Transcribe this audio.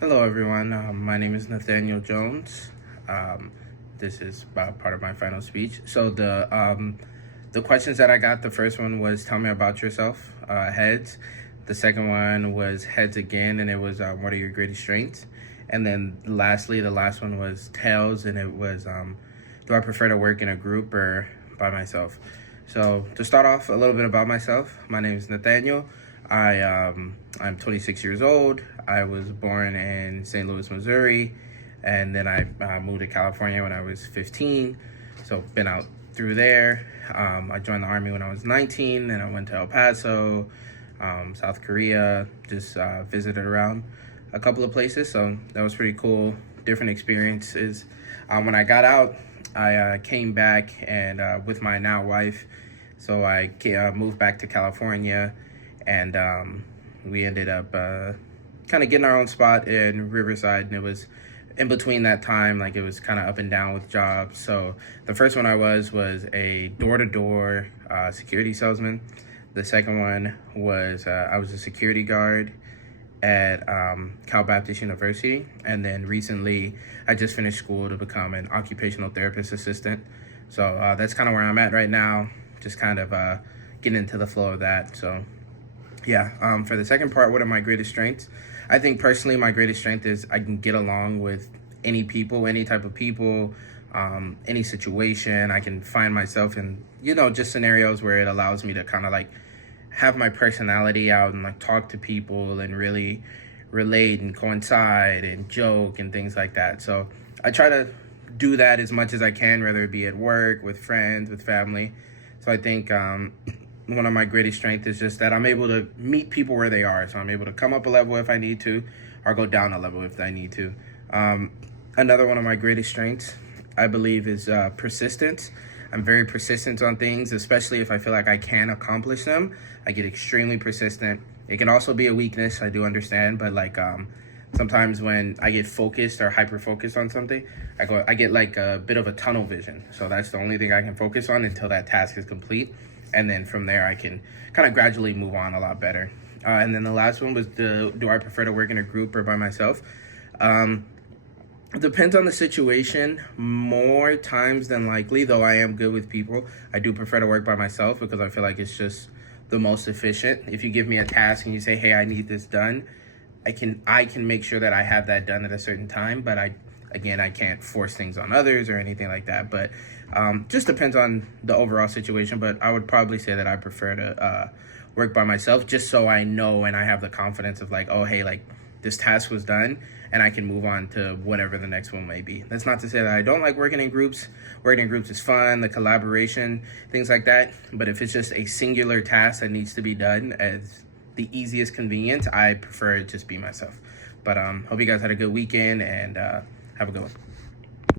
Hello, everyone. My name is Nathaniel Jones. Um, this is part of my final speech. So the questions that I got, the first one was tell me about yourself, heads. The second one was heads again, and it was what are your greatest strengths? And then lastly, the last one was tails, and it was do I prefer to work in a group or by myself? So to start off, a little bit about myself. My name is Nathaniel. I'm 26 years old. I was born in St. Louis, Missouri, and then I moved to California when I was 15. So been out through there. I joined the Army when I was 19, and I went to El Paso, South Korea. Just visited around a couple of places. So that was pretty cool. Different experiences. When I got out, I came back and with my now wife. So I moved back to California, and we ended up kind of getting our own spot in Riverside, and it was in between that time, like it was kind of up and down with jobs. So the first one I was a door-to-door security salesman. The second one was I was a security guard at Cal Baptist University, and then recently I just finished school to become an occupational therapist assistant. So that's kind of where I'm at right now, just kind of getting into the flow of that. So yeah, for the second part, what are my greatest strengths? I think personally, my greatest strength is I can get along with any people, any type of people, any situation. I can find myself in, just scenarios where it allows me to kind of like have my personality out and like talk to people and really relate and coincide and joke and things like that. So I try to do that as much as I can, whether it be at work, with friends, with family. So I think one of my greatest strengths is just that I'm able to meet people where they are. So I'm able to come up a level if I need to, or go down a level if I need to. Another one of my greatest strengths, I believe, is persistence. I'm very persistent on things, especially if I feel like I can accomplish them. I get extremely persistent. It can also be a weakness, I do understand, but like sometimes when I get focused or hyper focused on something, I get like a bit of a tunnel vision. So that's the only thing I can focus on until that task is complete. And then from there, I can kind of gradually move on a lot better. And then the last one was do I prefer to work in a group or by myself? It depends on the situation. More times than likely, though I am good with people, I do prefer to work by myself because I feel like it's just the most efficient. If you give me a task and you say, hey, I need this done, I can make sure that I have that done at a certain time, but I can't force things on others or anything like that. But just depends on the overall situation. But I would probably say that I prefer to work by myself, just so I know and I have the confidence of like, oh, hey, like this task was done and I can move on to whatever the next one may be. That's not to say that I don't like working in groups. Working in groups is fun, the collaboration, things like that. But if it's just a singular task that needs to be done as the easiest convenience, I prefer to just be myself. But hope you guys had a good weekend, and have a good one.